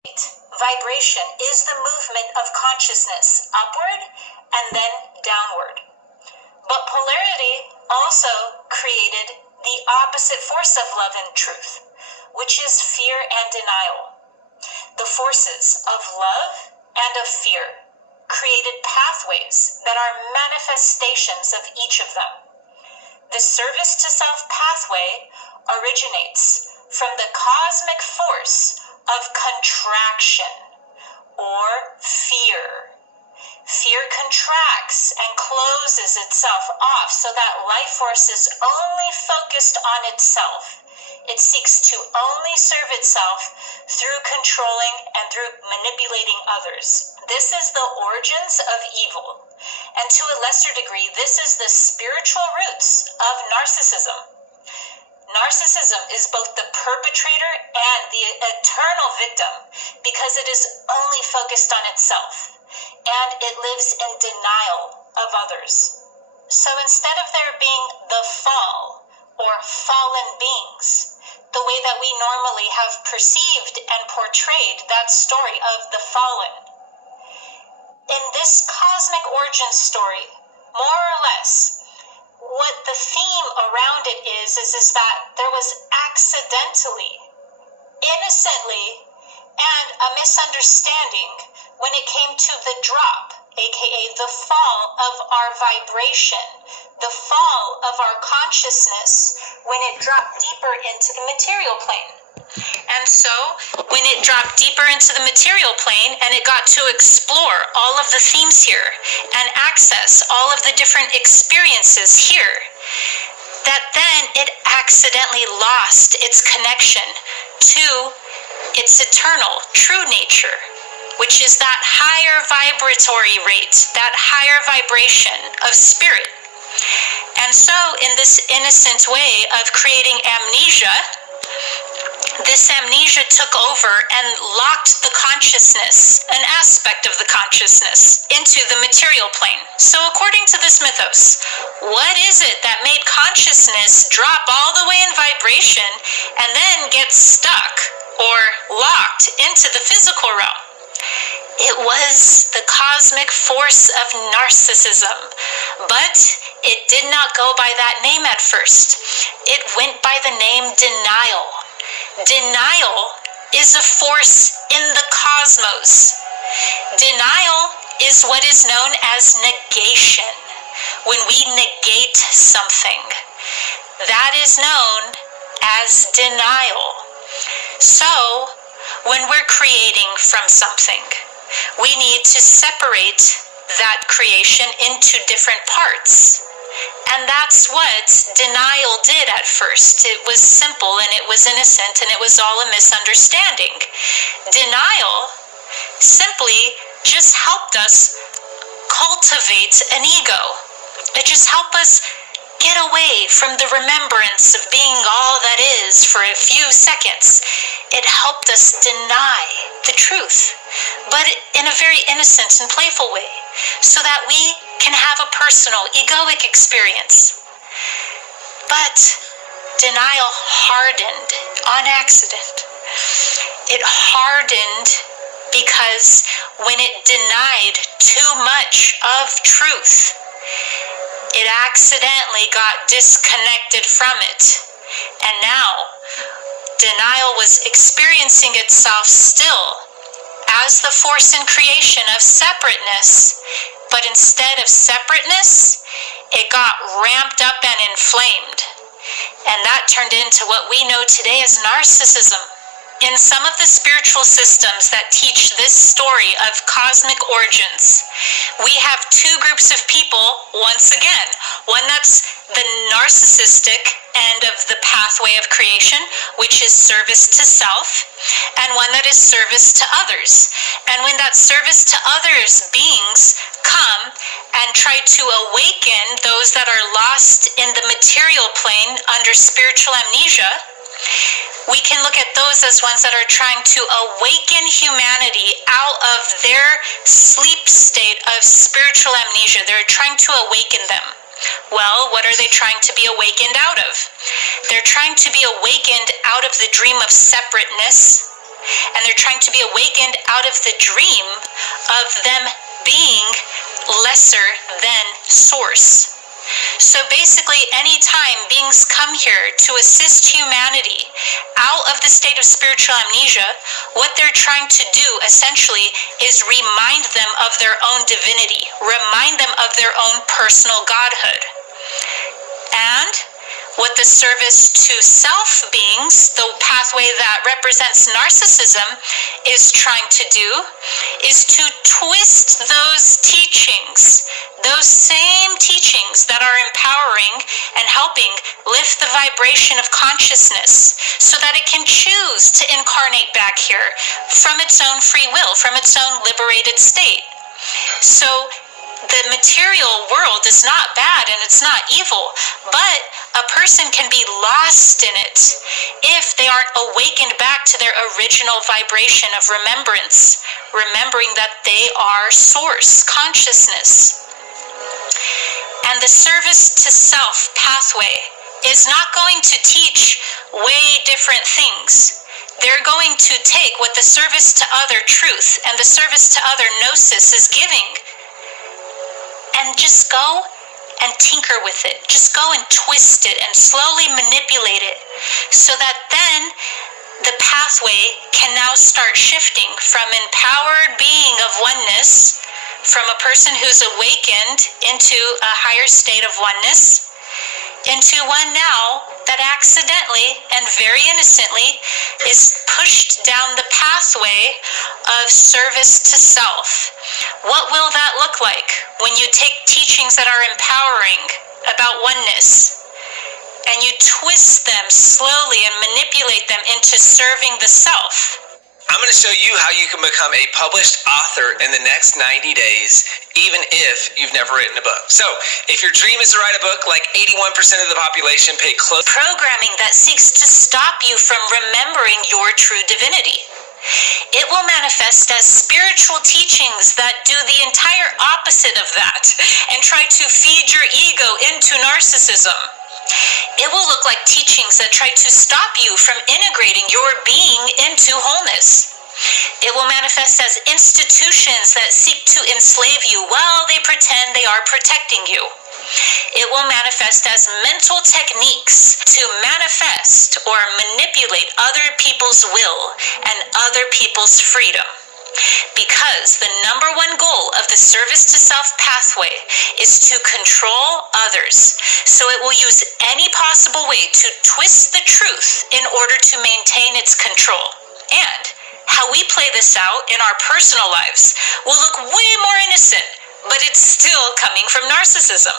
Vibration is the movement of consciousness upward and then downward. But polarity also created the opposite force of love and truth, which is fear and denial. The forces of love and of fear created pathways that are manifestations of each of them. The service to self pathway originates from the cosmic force of contraction or fear. Fear contracts and closes itself off so that life force is only focused on itself. It seeks to only serve itself through controlling and through manipulating others. This is the origins of evil. And to a lesser degree, this is the spiritual roots of narcissism. Narcissism is both the perpetrator and the eternal victim because it is only focused on itself, and it lives in denial of others. So instead of there being the fall or fallen beings, the way that we normally have perceived and portrayed that story of the fallen, in this cosmic origin story, more or less, what the theme around it is that there was accidentally, innocently, and a misunderstanding when it came to the drop, aka the fall of our vibration, the fall of our consciousness when it dropped deeper into the material plane. And so, when it dropped deeper into the material plane and it got to explore all of the themes here and access all of the different experiences here, that then it accidentally lost its connection to its eternal, true nature, which is that higher vibratory rate, that higher vibration of spirit. And so, in this innocent way of creating amnesia, this amnesia took over and locked the consciousness, an aspect of the consciousness, into the material plane. So according to this mythos, what is it that made consciousness drop all the way in vibration and then get stuck or locked into the physical realm? It was the cosmic force of narcissism, but it did not go by that name at first. It went by the name denial. Denial is a force in the cosmos. Denial is what is known as negation. When we negate something, that is known as denial. So, when we're creating from something, we need to separate that creation into different parts. And that's what denial did at first. It was simple and it was innocent and it was all a misunderstanding. Denial simply just helped us cultivate an ego. It just helped us get away from the remembrance of being all that is for a few seconds. It helped us deny the truth, but in a very innocent and playful way, so that we can have a personal, egoic experience. But denial hardened on accident. It hardened because when it denied too much of truth, it accidentally got disconnected from it. And now, denial was experiencing itself still as the force in creation of separateness, but instead of separateness, it got ramped up and inflamed. And that turned into what we know today as narcissism. In some of the spiritual systems that teach this story of cosmic origins, we have two groups of people, once again. One that's the narcissistic end of the pathway of creation, which is service to self, and one that is service to others. And when that service to others beings come and try to awaken those that are lost in the material plane under spiritual amnesia, we can look at those as ones that are trying to awaken humanity out of their sleep state of spiritual amnesia. They're trying to awaken them. Well, what are they trying to be awakened out of? They're trying to be awakened out of the dream of separateness and they're trying to be awakened out of the dream of them being lesser than source. So basically, anytime beings come here to assist humanity out of the state of spiritual amnesia, what they're trying to do essentially is remind them of their own divinity, remind them of their own personal godhood. And what the service to self beings, the pathway that represents narcissism, is trying to do is to twist those teachings, those same teachings that are empowering and helping lift the vibration of consciousness so that it can choose to incarnate back here from its own free will, from its own liberated state. So the material world is not bad and it's not evil, but a person can be lost in it if they aren't awakened back to their original vibration of remembrance, remembering that they are source consciousness. And the service to self pathway is not going to teach way different things. They're going to take what the service to other truth and the service to other gnosis is giving and just go and tinker with it. Just go and twist it and slowly manipulate it so that then the pathway can now start shifting from empowered being of oneness, from a person who's awakened into a higher state of oneness, into one now that accidentally and very innocently is pushed down the pathway of service to self. What will that look like when you take teachings that are empowering about oneness and you twist them slowly and manipulate them into serving the self? I'm going to show you how you can become a published author in the next 90 days, even if you've never written a book. So, if your dream is to write a book, like 81% of the population pay close. Programming that seeks to stop you from remembering your true divinity. It will manifest as spiritual teachings that do the entire opposite of that and try to feed your ego into narcissism. It will look like teachings that try to stop you from integrating your being into wholeness. It will manifest as institutions that seek to enslave you while they pretend they are protecting you. It will manifest as mental techniques to manifest or manipulate other people's will and other people's freedom. Because the number one goal of the service to self pathway is to control others. So it will use any possible way to twist the truth in order to maintain its control. And how we play this out in our personal lives will look way more innocent, but it's still coming from narcissism.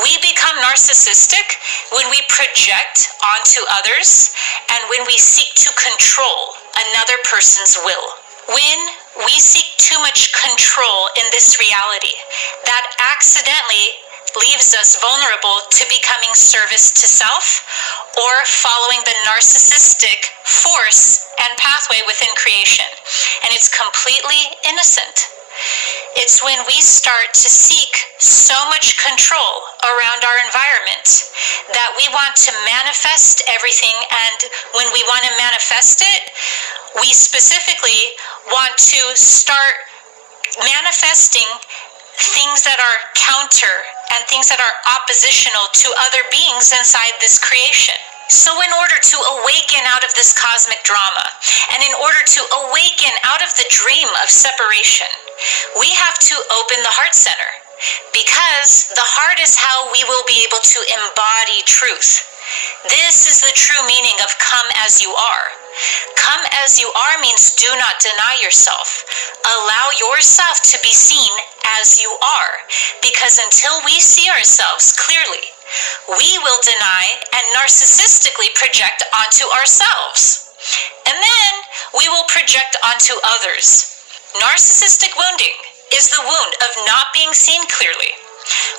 We become narcissistic when we project onto others and when we seek to control another person's will. When we seek too much control in this reality, that accidentally leaves us vulnerable to becoming service to self or following the narcissistic force and pathway within creation. And it's completely innocent. It's when we start to seek so much control around our environment that we want to manifest everything, and when we want to manifest it, we specifically want to start manifesting things that are counter and things that are oppositional to other beings inside this creation. So in order to awaken out of this cosmic drama, and in order to awaken out of the dream of separation, we have to open the heart center, because the heart is how we will be able to embody truth. This is the true meaning of come as you are. Come as you are means do not deny yourself. Allow yourself to be seen as you are, because until we see ourselves clearly, we will deny and narcissistically project onto ourselves. And then we will project onto others. Narcissistic wounding is the wound of not being seen clearly.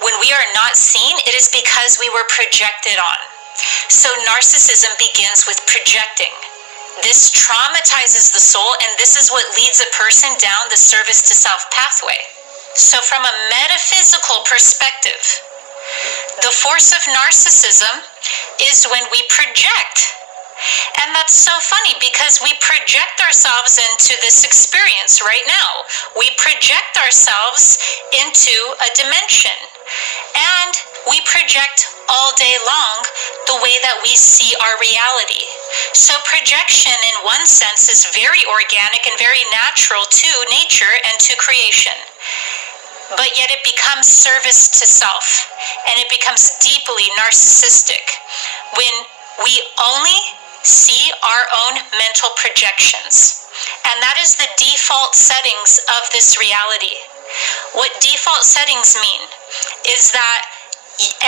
When we are not seen, it is because we were projected on. So narcissism begins with projecting. This traumatizes the soul, and this is what leads a person down the service to self pathway. So from a metaphysical perspective, the force of narcissism is when we project And that's so funny because we project ourselves into this experience right now. We project ourselves into a dimension. And we project all day long the way that we see our reality. So projection in one sense is very organic and very natural to nature and to creation. But yet it becomes service to self, and it becomes deeply narcissistic when we only see our own mental projections. And that is the default settings of this reality. What default settings mean is that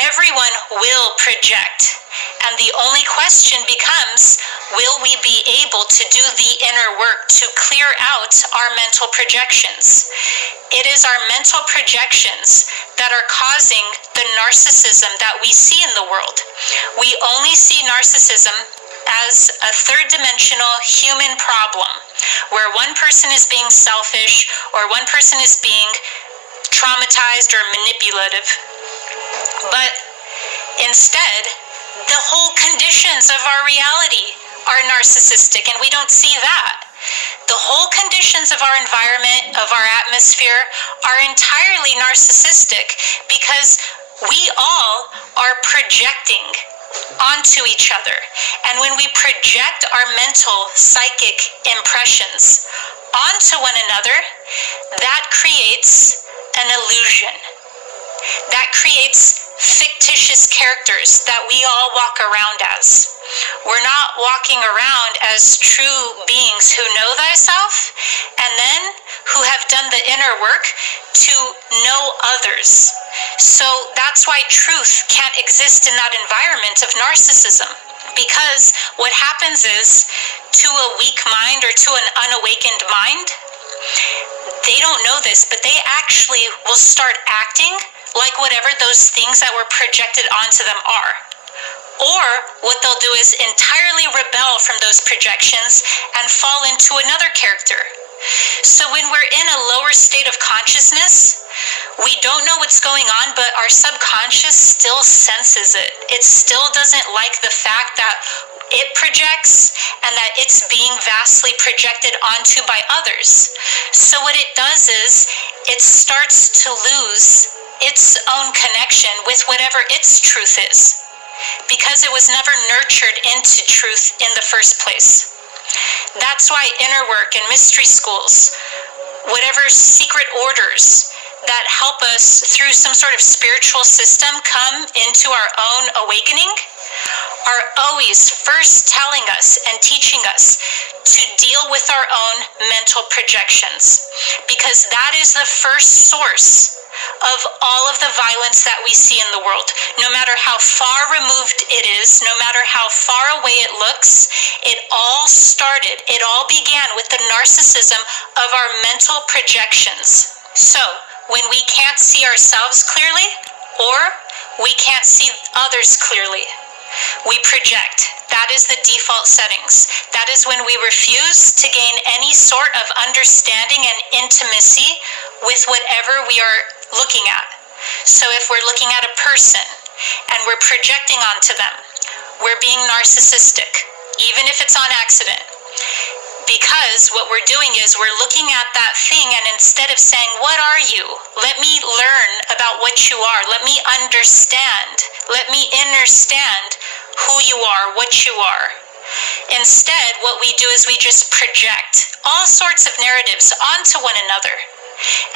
everyone will project, and the only question becomes, will we be able to do the inner work to clear out our mental projections? It is our mental projections that are causing the narcissism that we see in the world. We only see narcissism as a third-dimensional human problem, where one person is being selfish or one person is being traumatized or manipulative. But instead, the whole conditions of our reality are narcissistic, and we don't see that. The whole conditions of our environment, of our atmosphere, are entirely narcissistic because we all are projecting onto each other. And when we project our mental, psychic impressions onto one another, that creates an illusion. That creates fictitious characters that we all walk around as. We're not walking around as true beings who know thyself and then who have done the inner work to know others. So that's why truth can't exist in that environment of narcissism. Because what happens is, to a weak mind or to an unawakened mind, they don't know this, but they actually will start acting like whatever those things that were projected onto them are. Or what they'll do is entirely rebel from those projections and fall into another character. So when we're in a lower state of consciousness, we don't know what's going on, but our subconscious still senses it. It still doesn't like the fact that it projects and that it's being vastly projected onto by others. So what it does is it starts to lose its own connection with whatever its truth is, because it was never nurtured into truth in the first place. That's why inner work and mystery schools, whatever secret orders that help us through some sort of spiritual system come into our own awakening, are always first telling us and teaching us to deal with our own mental projections, because that is the first source of all of the violence that we see in the world. No matter how far removed it is, no matter how far away it looks, it all began with the narcissism of our mental projections. So, when we can't see ourselves clearly, or we can't see others clearly, we project. That is the default settings. That is when we refuse to gain any sort of understanding and intimacy with whatever we are looking at. So if we're looking at a person and we're projecting onto them, we're being narcissistic, even if it's on accident. Because what we're doing is we're looking at that thing, and instead of saying, what are you? Let me learn about what you are. Let me understand. Let me understand who you are, what you are. Instead, what we do is we just project all sorts of narratives onto one another.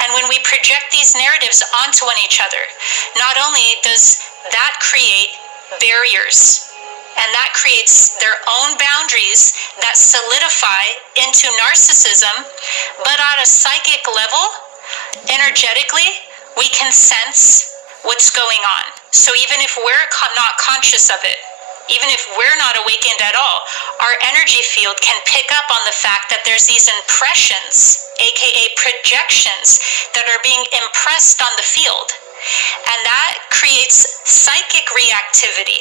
And when we project these narratives onto each other, not only does that create barriers, and that creates their own boundaries that solidify into narcissism, but at a psychic level, energetically, we can sense what's going on. So even if we're not conscious of it, even if we're not awakened at all, our energy field can pick up on the fact that there's these impressions, aka projections, that are being impressed on the field. And that creates psychic reactivity.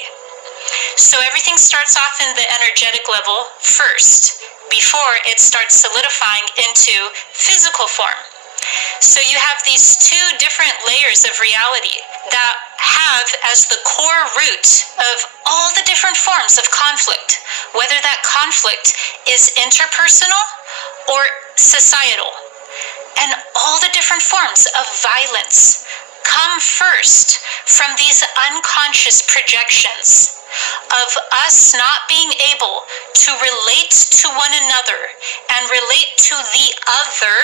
So everything starts off in the energetic level first, before it starts solidifying into physical form. So you have these two different layers of reality that have as the core root of all the different forms of conflict. whether that conflict is interpersonal or societal. And all the different forms of violence come first from these unconscious projections of us not being able to relate to one another and relate to the other,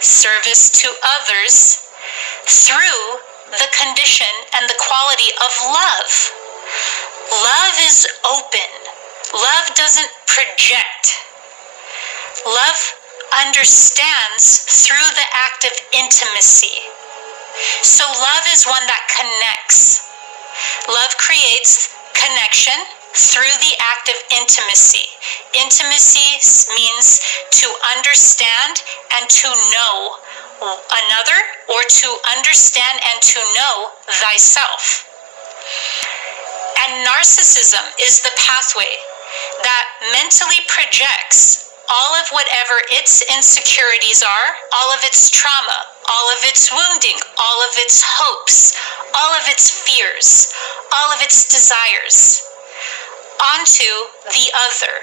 service to others, through the condition and the quality of love. Love is open. Love doesn't project. Love understands through the act of intimacy. So love is one that connects. Love creates connection through the act of intimacy. Intimacy means to understand and to know another, or to understand and to know thyself. And narcissism is the pathway that mentally projects all of whatever its insecurities are, all of its trauma, all of its wounding, all of its hopes, all of its fears, all of its desires onto the other.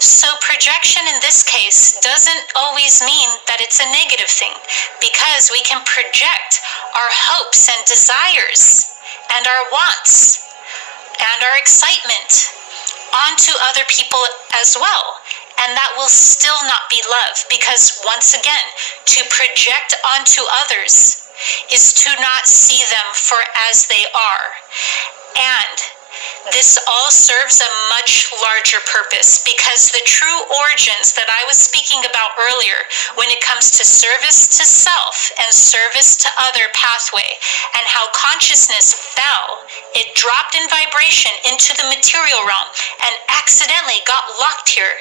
So projection in this case doesn't always mean that it's a negative thing, because we can project our hopes and desires and our wants and our excitement onto other people as well. And that will still not be love, because once again, to project onto others is to not see them for as they are. And this all serves a much larger purpose, because the true origins that I was speaking about earlier, when it comes to service to self and service to other pathway, and how consciousness fell, it dropped in vibration into the material realm and accidentally got locked here.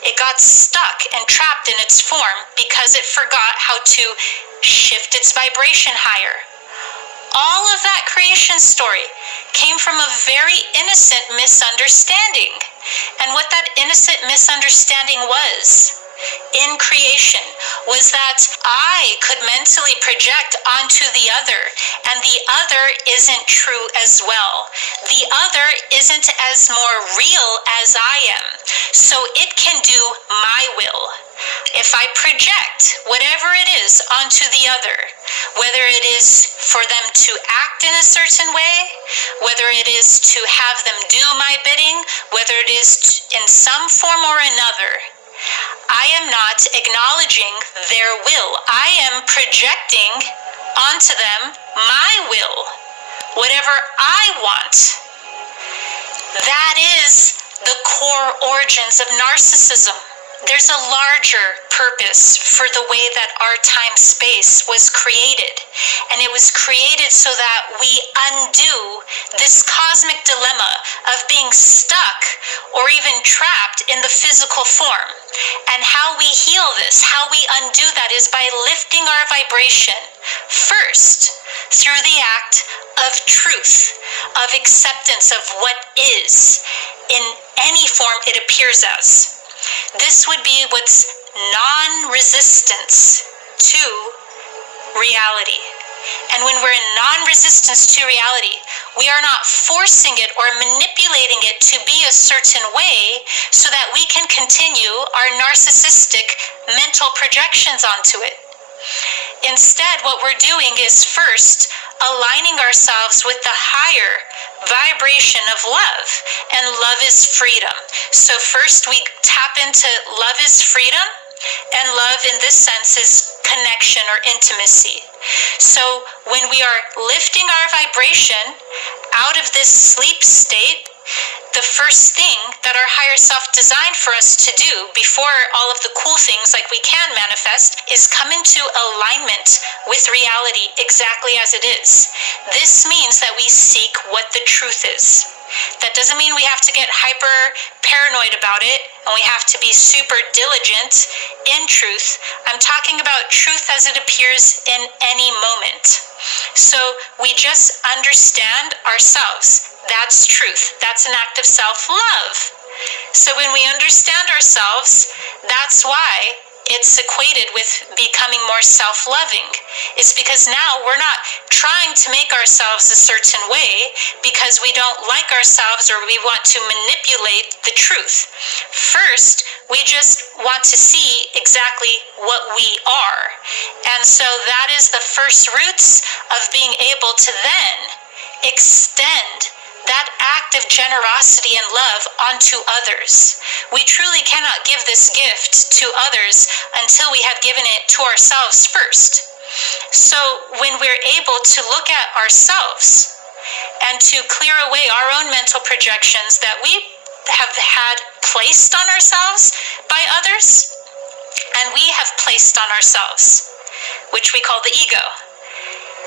It got stuck and trapped in its form because it forgot how to shift its vibration higher. All of that creation story came from a very innocent misunderstanding. And what that innocent misunderstanding was in creation was that I could mentally project onto the other, and the other isn't true as well. The other isn't as more real as I am, so it can do my will. If I project whatever it is onto the other, whether it is for them to act in a certain way, whether it is to have them do my bidding, whether it is in some form or another, I am not acknowledging their will. I am projecting onto them my will, whatever I want. That is the core origins of narcissism. There's a larger purpose for the way that our time-space was created. And it was created so that we undo this cosmic dilemma of being stuck or even trapped in the physical form. And how we heal this, how we undo that, is by lifting our vibration first through the act of truth, of acceptance of what is in any form it appears as. This would be what's non-resistance to reality. And when we're in non-resistance to reality, we are not forcing it or manipulating it to be a certain way so that we can continue our narcissistic mental projections onto it. Instead, what we're doing is first aligning ourselves with the higher vibration of love, and love is freedom. So first we tap into love is freedom, and love in this sense is connection or intimacy. So when we are lifting our vibration out of this sleep state, the first thing that our higher self designed for us to do before all of the cool things like we can manifest is come into alignment with reality exactly as it is. This means that we seek what the truth is. That doesn't mean we have to get hyper paranoid about it and we have to be super diligent in truth. I'm talking about truth as it appears in any moment. So we just understand ourselves. That's truth. That's an act of self-love. So when we understand ourselves, that's why it's equated with becoming more self-loving. It's because now we're not trying to make ourselves a certain way because we don't like ourselves or we want to manipulate the truth. First, we just want to see exactly what we are. And so that is the first roots of being able to then extend that act of generosity and love onto others. We truly cannot give this gift to others until we have given it to ourselves first. So when we're able to look at ourselves and to clear away our own mental projections that we have had placed on ourselves by others, and we have placed on ourselves, which we call the ego.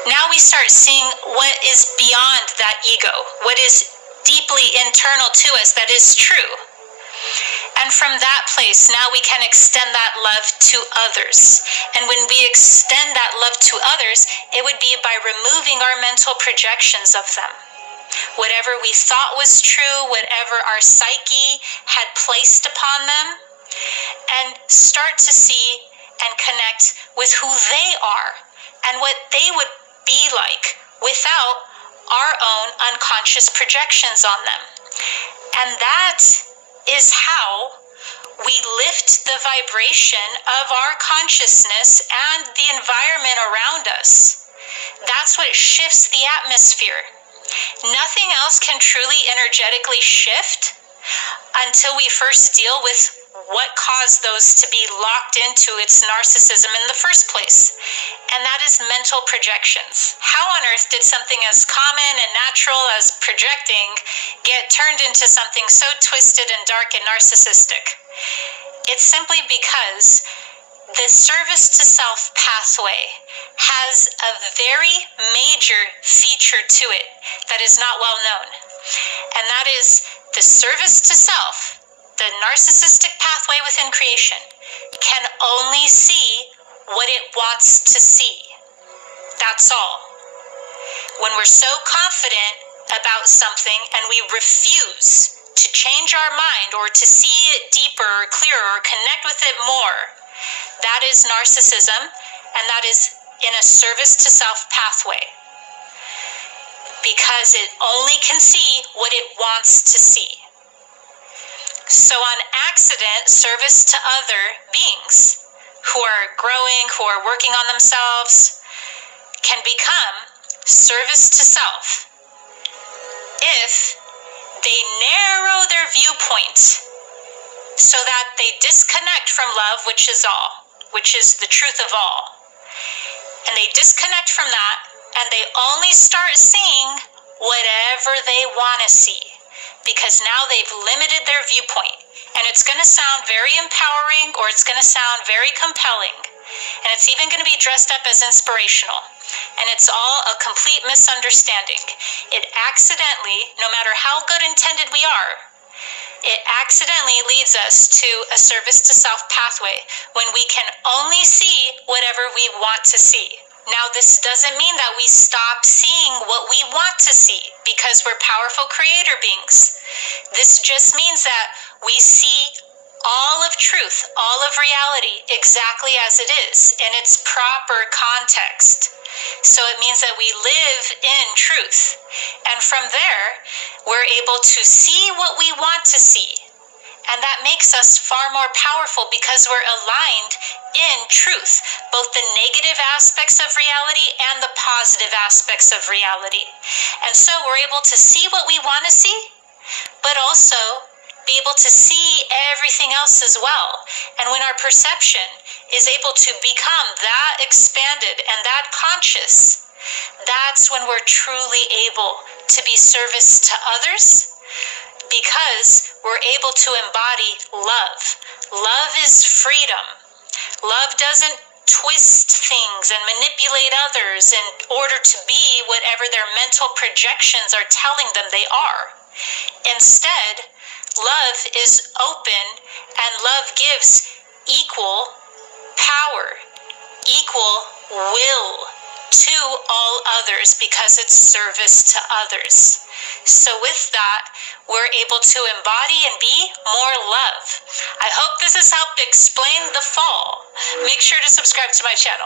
Now we start seeing what is beyond that ego, what is deeply internal to us that is true. And from that place, now we can extend that love to others. And when we extend that love to others, it would be by removing our mental projections of them. Whatever we thought was true, whatever our psyche had placed upon them, and start to see and connect with who they are and what they would be like without our own unconscious projections on them. And that is how we lift the vibration of our consciousness and the environment around us. That's what shifts the atmosphere. Nothing else can truly energetically shift until we first deal with what caused those to be locked into its narcissism in the first place. And that is mental projections. How on earth did something as common and natural as projecting get turned into something so twisted and dark and narcissistic? It's simply because the service to self pathway has a very major feature to it that is not well known. And that is the service to self. The narcissistic pathway within creation can only see what it wants to see. That's all. When we're so confident about something and we refuse to change our mind or to see it deeper or clearer or connect with it more, that is narcissism, and that is in a service to self pathway. Because it only can see what it wants to see. So on accident, service to other beings who are growing, who are working on themselves, can become service to self if they narrow their viewpoint so that they disconnect from love, which is all, which is the truth of all. And they disconnect from that, and they only start seeing whatever they want to see. Because now they've limited their viewpoint. And it's going to sound very empowering, or it's going to sound very compelling. And it's even going to be dressed up as inspirational. And it's all a complete misunderstanding. It accidentally, no matter how good intended we are, it accidentally leads us to a service to self pathway when we can only see whatever we want to see. Now, this doesn't mean that we stop seeing what we want to see because we're powerful creator beings. This just means that we see all of truth, all of reality exactly as it is in its proper context. So it means that we live in truth. And from there, we're able to see what we want to see. And that makes us far more powerful because we're aligned in truth, both the negative aspects of reality and the positive aspects of reality. And so we're able to see what we want to see, but also be able to see everything else as well. And when our perception is able to become that expanded and that conscious, that's when we're truly able to be service to others, because we're able to embody love. Love is freedom. Love doesn't twist things and manipulate others in order to be whatever their mental projections are telling them they are. Instead, love is open, and love gives equal power, equal will, to all others because it's service to others. So with that, we're able to embody and be more love. I hope this has helped explain the fall. Make sure to subscribe to my channel.